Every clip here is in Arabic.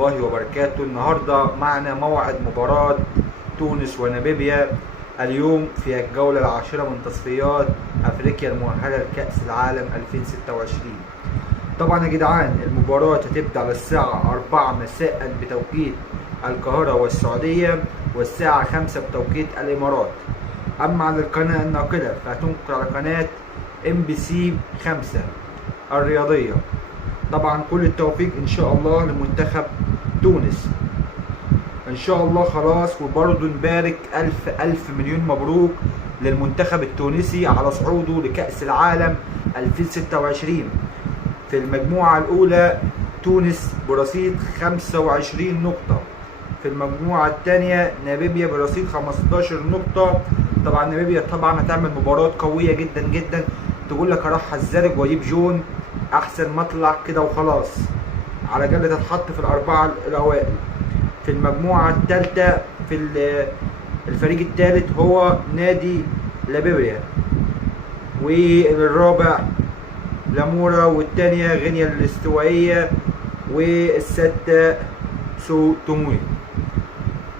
الله وبركاته. النهارده معنا موعد مباراة تونس وناميبيا اليوم في الجولة العاشرة من تصفيات افريقيا المؤهلة لكأس العالم 2026. طبعا يا جدعان المباراة هتبدأ على الساعة 4 مساء بتوقيت القاهرة والسعودية، والساعة 5 بتوقيت الامارات. اما على القناة الناقلة فهتنقل على قناة MBC 5 الرياضية. طبعا كل التوفيق ان شاء الله لمنتخب تونس ان شاء الله. خلاص، وبرضه نبارك الف مليون مبروك للمنتخب التونسي على صعوده لكأس العالم 2026. في المجموعة الاولى تونس برصيد 25 نقطة، في المجموعة الثانية ناميبيا برصيد 15 نقطة. طبعا ناميبيا طبعا هتعمل مباراة قوية جدا جدا، تقول لك هروح الزرق واجيب جون احسن ما اطلع كده وخلاص، على جلة تتحط في الاربعة الاوائل. في المجموعة الثالثة في الفريق الثالث هو نادي ليبيريا، والرابع لامورا، والثانية غينيا الاستوائية، والسادسة سو توموي.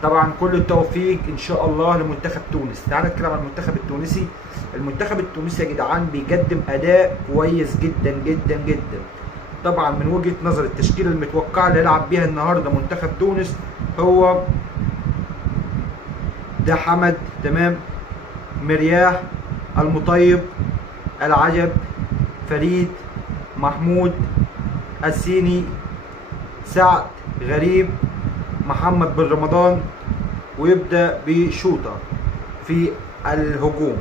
طبعا كل التوفيق ان شاء الله لمنتخب تونس. تعال نتكلم عن المنتخب التونسي. المنتخب التونسي يا جدعان بيقدم اداء كويس جدا جدا جدا. طبعا من وجهة نظر التشكيلة المتوقعة اللي يلعب بيها النهارده منتخب تونس هو ده حمد، تمام، مرياح، المطيب، العجب، فريد، محمود، السيني، سعد، غريب، محمد بن رمضان، ويبدأ بشوطة في الهجوم.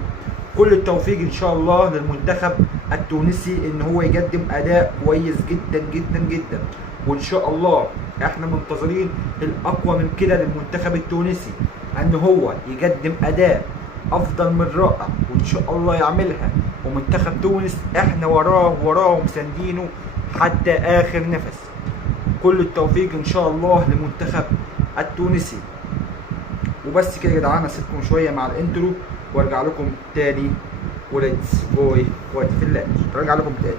كل التوفيق ان شاء الله للمنتخب التونسي ان هو يقدم اداء كويس جدا جدا جدا، وان شاء الله احنا منتظرين الاقوى من كده للمنتخب التونسي، ان هو يقدم اداء افضل من رائع وان شاء الله يعملها. ومنتخب تونس احنا وراه مساندينه حتى اخر نفس. كل التوفيق ان شاء الله للمنتخب التونسي. وبس كده يا جدعان، اسيبكم شويه مع الانترو وارجع لكم تاني. وليتس جوي اخواتي في الله، ارجع لكم تاني.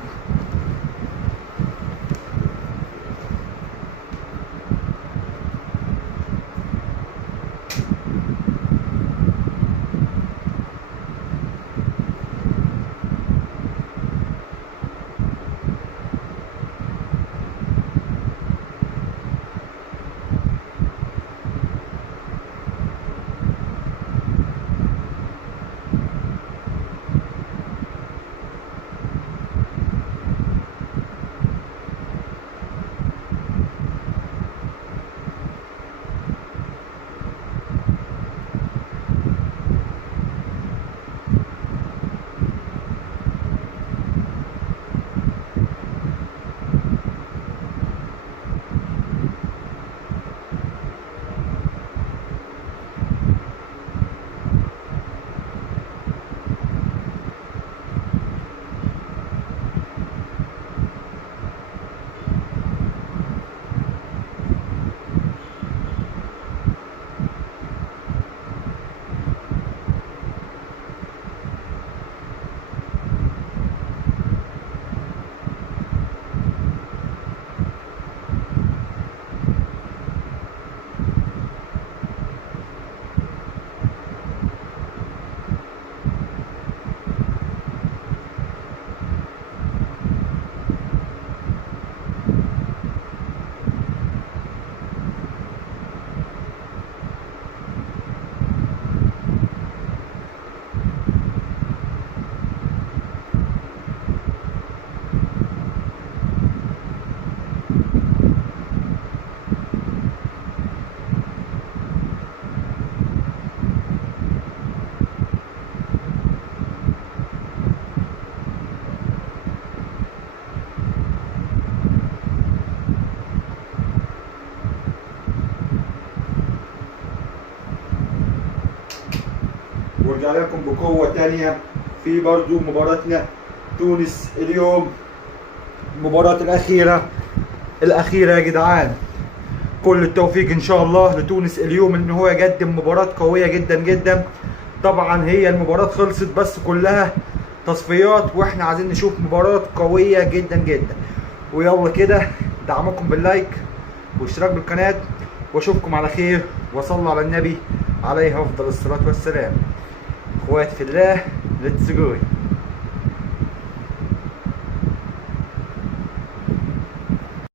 ورجع لكم بقوة تانية في برضو مباراتنا تونس اليوم، المباراة الأخيرة يا جدعان. كل التوفيق إن شاء الله لتونس اليوم إن هو يقدم مباراة قوية جدا جدا. طبعا هي المباراة خلصت بس كلها تصفيات، واحنا عايزين نشوف مباراة قوية جدا جدا. ويلا كده دعمكم باللايك واشتراك بالقناة، واشوفكم على خير، وصلوا على النبي عليه افضل الصلاة والسلام. اخواتي في الله، ليتس جو.